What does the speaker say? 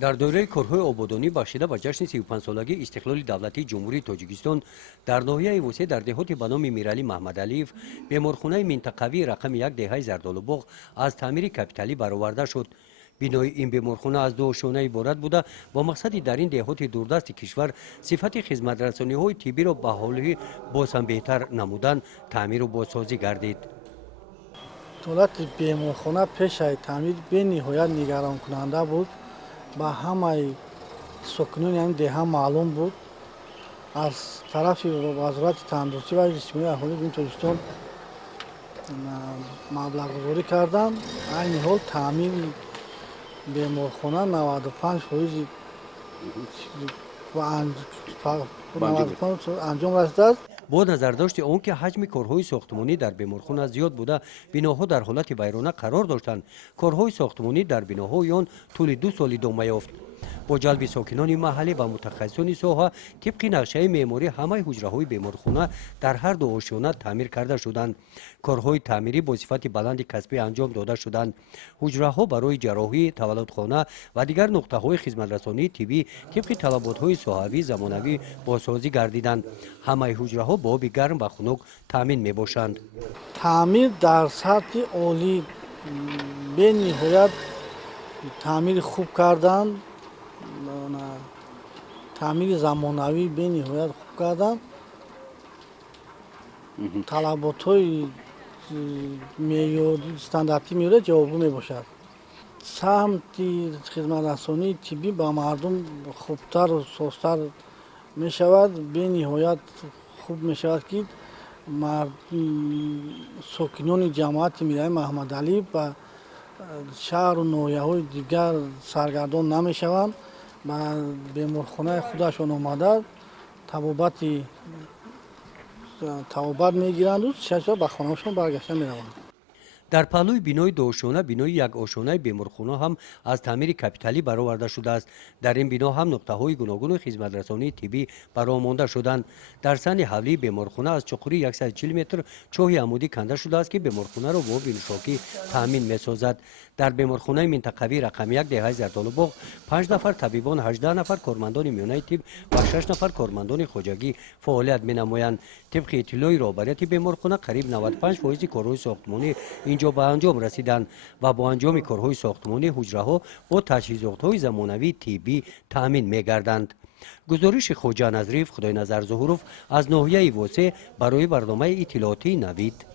در دوره کارهای آبادانی بخشیده به جشن 35 سالگی استقلال دولتی جمهوری تاجیکستان در ناحیه وسیع در دهاتی به نام میرعلی محمد علیف بیمارخانه منطقوی رقم 1 دهه زردآلوباغ از تعمیر کاپیتالی برآورده شد. بنای این بیمارخانه از دو آشیانه عبارت بوده با مقصدی در این دهات دوردست کشور صفت خدمترسانی طبی را به حال بازم بهتر نمودن تعمیر و بازسازی گردید. دولت بیمارخانه پیش از تعمیر به نهایت نگران کننده بود. با همه سکنون این دهه معلوم بود از طرف وزارت تندرستی و اجتماعی اهالی تاجیکستان مبلغ گذاری کردند. این حال تعمیر بیمارخانه 95% انجام رسیده است. با نظرداشت آنکه حجم کارهای ساختمانی در بیمارخانه زیاد بوده بناها در حالت ویرانه قرار داشتند، کارهای ساختمانی در بناهای آن طول 2 سال ادامه یافت. با جلب ساکنان محلی و متخصصان ساحه طبق نقشه معماری همه حجره‌های بیمارخانه در هر دو آشیانه تعمیر کرده شدند. کارهای تعمیری با صفت بلند کسبی انجام داده شدند. حجره‌ها برای جراحی، تولدخانه و دیگر نقطه‌های خدمترسانی طبی طبق طلبات‌های ساحوی زمانوی بازسازی گردیدند. همه حجره‌ها با آب گرم و خنک تامین می‌باشند. تعمیر در سطح عالی به نهایت تعمیر خوب کردند. تعمیر زمانوی به نهایت خوب کردند. طلبات‌های معیاری استانداردی میره جوابگو میباشد. سمت خدمترسانی طبی با مردم خوبتر و سازتر میشود. به نهایت خوب میشود که ساکنان جماعت میرعلی محمد علی و شهر و ناحیه‌های دیگر سرگردان نمیشوند. و بیمارخانه خودشان آمده طبابت میگیرند و شش به خانه‌شان برگشته میروند. در پهلوی بینای دو آشیانه بینای یک آشیانه بیمارخانه هم از تعمیر کاپیتالی برآورده شده است. در این بنا هم نقطه‌های گوناگون خدمترسانی طبی برآمده شدند. در سن حولی بیمارخانه از چقوری 140 متر چاه عمودی کنده شده است که بیمارخانه را با بینشاکی تامین می‌سازد. در بیمارخانه منطقوی رقم 1 دهه زردآلوباغ 5 نفر طبیبان، 18 نفر کارمندان میانه طب و 6 نفر کارمندان خواجگی فعالیت می‌نمایند. طبق اطلاع رهبریت بیمارخانه قریب 95% کارهای ساختمانی اینجا به انجام رسیدند و با انجام کارهای ساختمانی حجره‌ها با تجهیزات‌های زمانوی طبی تامین می‌گردند. گزارش خواجه نظریف خدای نظر ظهورов از ناحیه واسع برای برنامه اطلاعاتی نوید.